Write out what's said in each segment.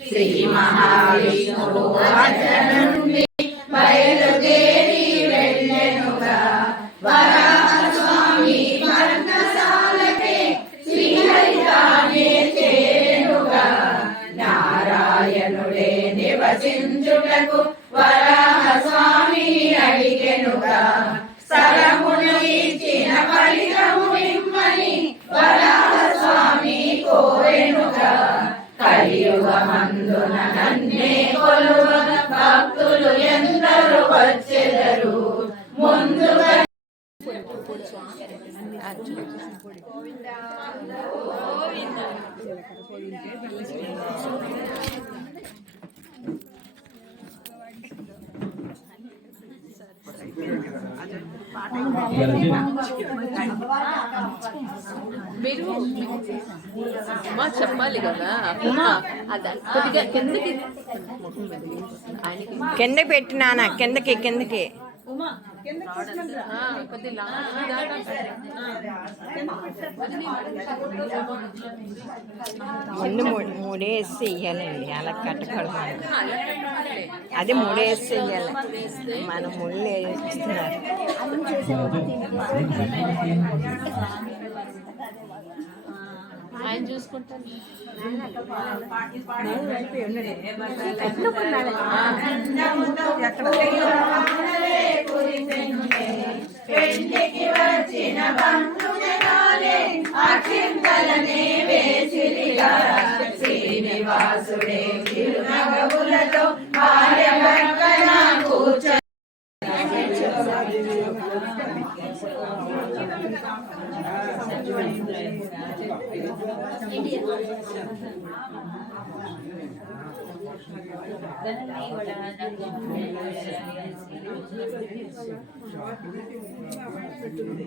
శ్రీ మహావిష్ణువు అర్జన నుండి బయలుదేరి వెళ్ళెనుగా. వరాహ స్వామి పర్ణశాలకే శ్రీహరితానే చేరుగా. నారాయణుడే నివసించుటకు వరాహ మీరు అమ్మా చెప్పాలి కదా. అమ్మా కొద్దిగా కిందకి కింద పెట్టినానా? కిందకి కిందకి. దాకా ముందు మూడు మూడేసి ఇయ్యాలండి అలా కట్టకూడదు. అది మూడేసి ఇయ్యాలి. మనం ముళ్ళు వేస్తున్నారు ఆయన చూసుకుంటాను పెళ్ళికి వచ్చిన బంధుజనాలే అక్షింతలనే వేసిరిగా శ్రీనివాసుడే చిరునగవులతో భార్య పక్కన కూర్చొని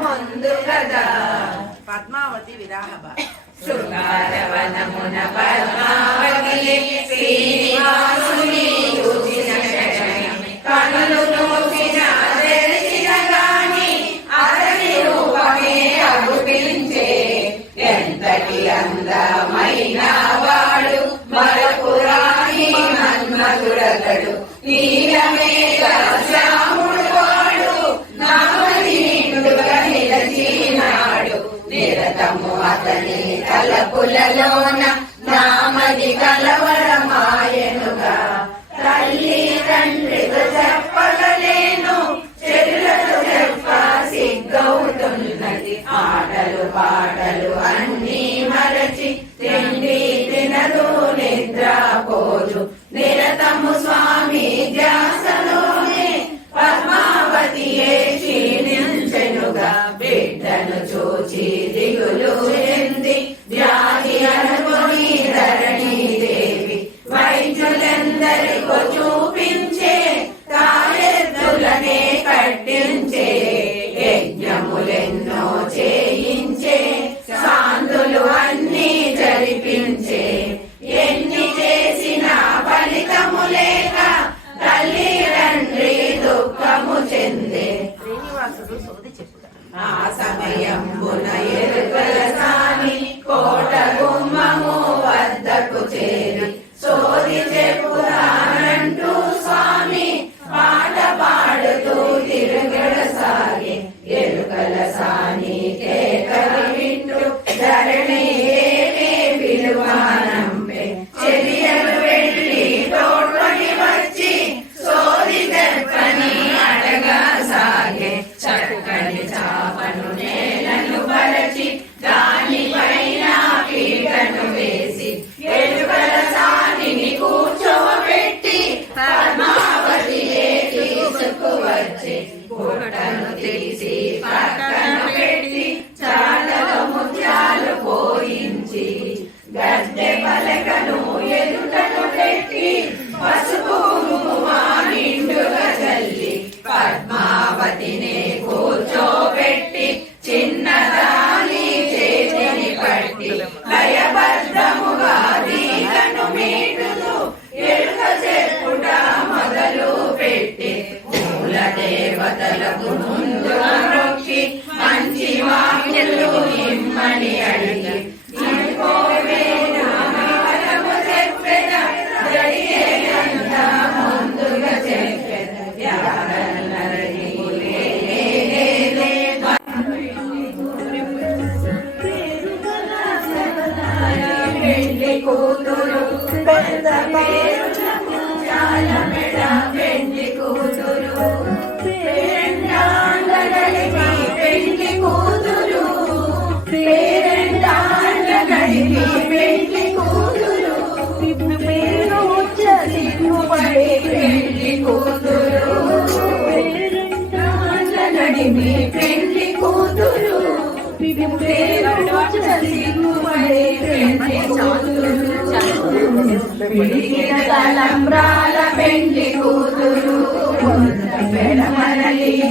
ముందు గదా పద్మావతి విరాహ శృంగారవనమున పద్మావతి శ్రీనివాసుని చూసిన కనులు గాని రూపమే అగుపించే. ఎంతటి అందమైన మన్మధుడతడు నీలమే శ్యాముడు వాడు. నామని నిలచినాడు. నిరతము అతని తలపులలోన Maria, Mutter లయబద్ధ పెళ్ళి కూతురు. పేరంటాండగలిపి పెళ్ళి కూతురు. పేరు ఉచ్చరింపబడే పెళ్ళి కూతురు. కూతురు. పేరు కూతురు. తలంబ్రాల పెండ్లి కూతురు. పెడమరలి